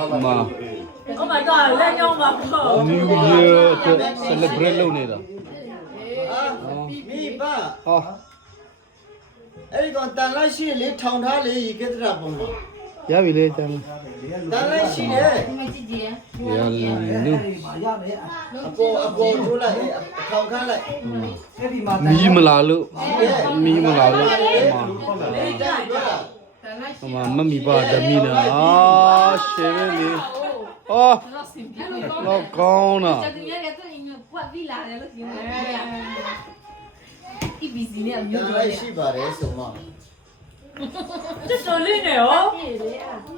Oh my god လက်ညောင်းပါပေါ့ New Year အတွက် celebrate လုပ်နေတာ မိပါ ဟော အဲ့ဒီကောင်တန်လိုက်ရှိလေထောင်ထားလေရေကဲတရာပုံမှာ ရပြီလေတမ်း တန်လိုက်ရှိတယ် ဒီမှာကြည့်ကြည့် ရလူ အပေါ်ထိုးလိုက်ထောင်ခါလိုက် မီးမလာလို့မီးမလာလို့ လေးတိုင်းတော့ ဟိုမှာမမီပါဓမီနာရှယ်ပဲလေဟောတော့ကောင်းတာ ကျတူရတဲ့တော့အင်းပွက်ပြီးလာတယ်လို့ပြောတယ်ဒီဘီစီနဲ့အ တ မျိုး န် တွေ လိုက်ရှိပါတယ်ဆိုမှ တော်လေးနေရော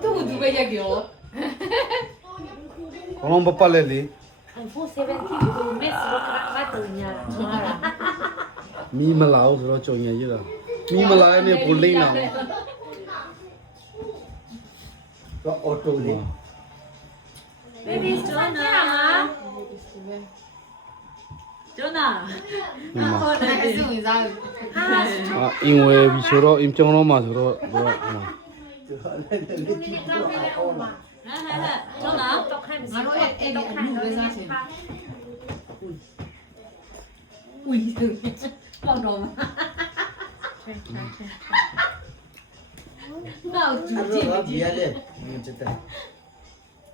သူ့သူပဲရက်ကြော ကောင်းပပလဲလေ 470 miss ဘာတူညာ မီးမလာဘူးဆိုတော့ကြုံရရတာမီးမလာရင်ဘူလိမ့်လာ တော့အော်တိုလေး baby Jonah Jonah ဟုတ်တယ် အဲ့ဒါဝင်စား အင်းဝဲပြီးဆိုတော့အင်းကြောင်းတော့မှာဆိုတော့ဟို Jonah ငါတို့အဲ့ဒီအမှုဝင်စားရှင်อุ้ยပေါက်တော့မှာတော့ကြည့် အဲ့တော့ဘီရလေတက်